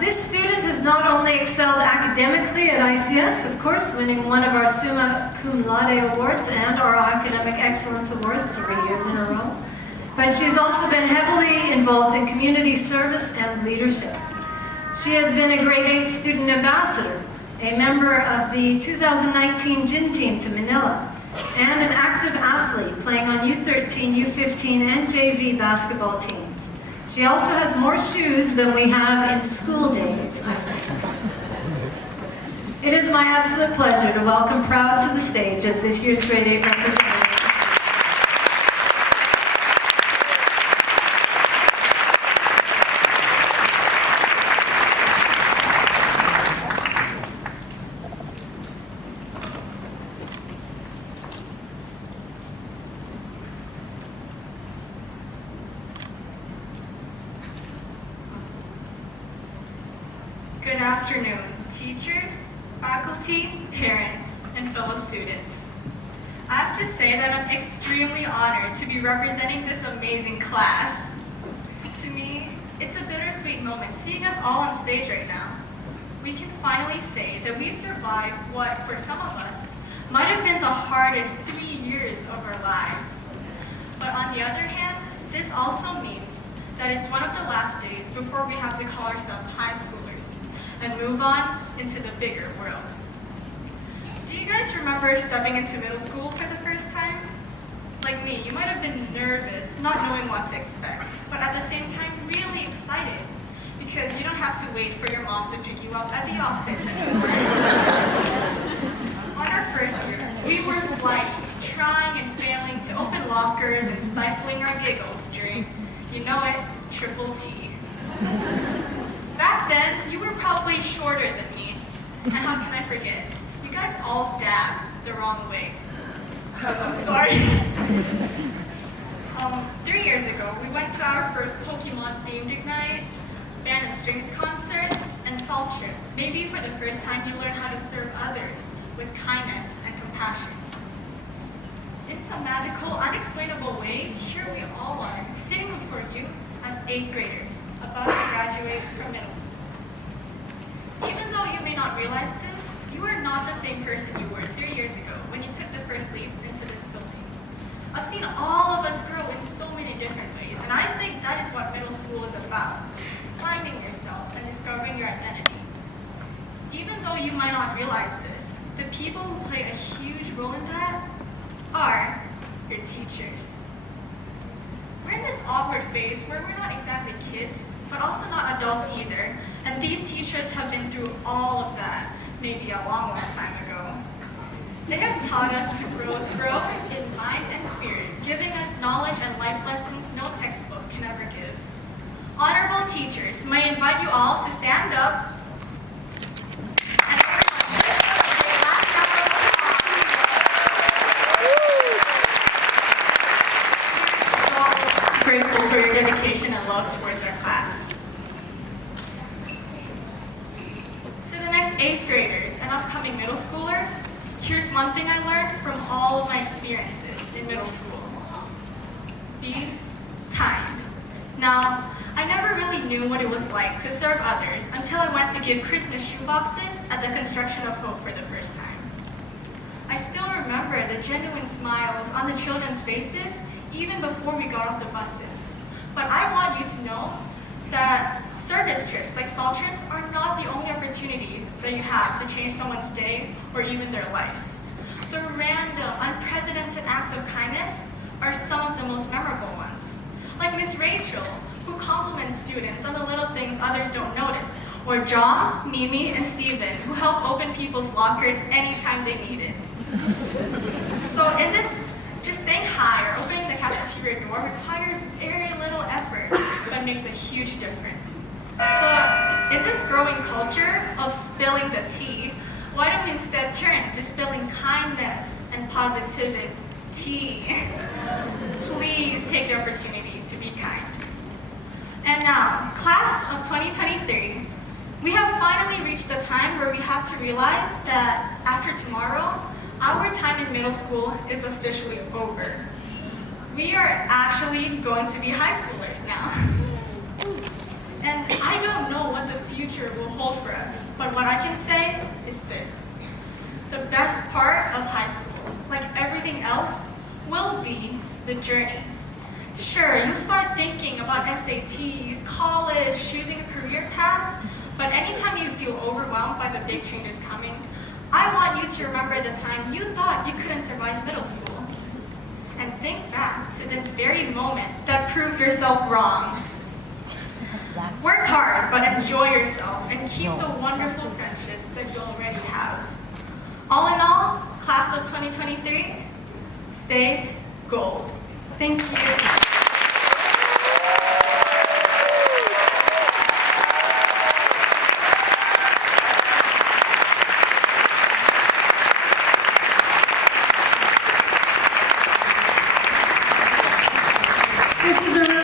This student has not only excelled academically at ICS, of course, winning one of our Summa Cum Laude awards and our Academic Excellence Award 3 years in a row, but she's also been heavily involved in community service and leadership. She has been a grade 8 student ambassador, a member of the 2019 Gin team to Manila, and an active athlete playing on U13, U15, and JV basketball teams. She also has more shoes than we have in school days, I think. It is my absolute pleasure to welcome Proud to the stage as this year's grade 8 representative. Good afternoon, teachers, faculty, parents, and fellow students. I have to say that I'm extremely honored to be representing this amazing class. To me, it's a bittersweet moment seeing us all on stage right now. We can finally say that we've survived what, for some of us, might have been the hardest 3 years of our lives. But on the other hand, this also means that it's one of the last days before we have to call ourselves high schoolers and move on into the bigger world. Do you guys remember stepping into middle school for the first time? Like me, you might have been nervous, not knowing what to expect, but at the same time really excited because you don't have to wait for your mom to pick you up at the office anymore. On our first year, we were flighty, trying and failing to open lockers and stifling our giggles during, you know it, triple T. Back then, you were probably shorter than me. And how can I forget? You guys all dabbed the wrong way. I'm sorry. 3 years ago, we went to our first Pokemon-themed night, band and strings concerts, and salt trip. Maybe for the first time, you learned how to serve others with kindness and compassion. In some magical, unexplainable way, here we all are, sitting before you as 8th graders, about to graduate from middle school. Even though you may not realize this, you are not the same person you were 3 years ago when you took the first leap into this building. I've seen all of us grow in so many different ways, and I think that is what middle school is about, finding yourself and discovering your identity. Even though you might not realize this, the people who play a huge role in that are your teachers. We're in this awkward phase where we're not exactly kids, but also not adults either, and these teachers have been through all of that, maybe a long, long time ago. They have taught us to grow in mind and spirit, giving us knowledge and life lessons no textbook can ever give. Honorable teachers, may I invite you all to stand up and grateful for your dedication and love towards our class. To the next 8th graders and upcoming middle schoolers, here's one thing I learned from all of my experiences in middle school. Be kind. Now, I never really knew what it was like to serve others until I went to give Christmas shoeboxes at the Construction of Hope for the first time. I still remember the genuine smiles on the children's faces even before we got off the buses. But I want you to know that service trips, like salt trips, are not the only opportunities that you have to change someone's day or even their life. The random, unprecedented acts of kindness are some of the most memorable ones. Like Miss Rachel, who compliments students on the little things others don't notice, or John, Mimi, and Steven, who help open people's lockers anytime they need it. So in this, just saying hi or opening the cafeteria door requires very little effort, but makes a huge difference. So in this growing culture of spilling the tea, why don't we instead turn to spilling kindness and positivity? Please take the opportunity to be kind. And now, class of 2023, we have finally reached the time where we have to realize that after tomorrow, our time in middle school is officially over. We are actually going to be high schoolers now. And I don't know what the future future will hold for us. But what I can say is this. The best part of high school, like everything else, will be the journey. Sure, you start thinking about SATs, college, choosing a career path, but anytime you feel overwhelmed by the big changes coming, I want you to remember the time you thought you couldn't survive middle school. And think back to this very moment that proved yourself wrong. Work hard, but enjoy yourself and keep the wonderful friendships that you already have. All in all, class of 2023, stay gold. Thank you.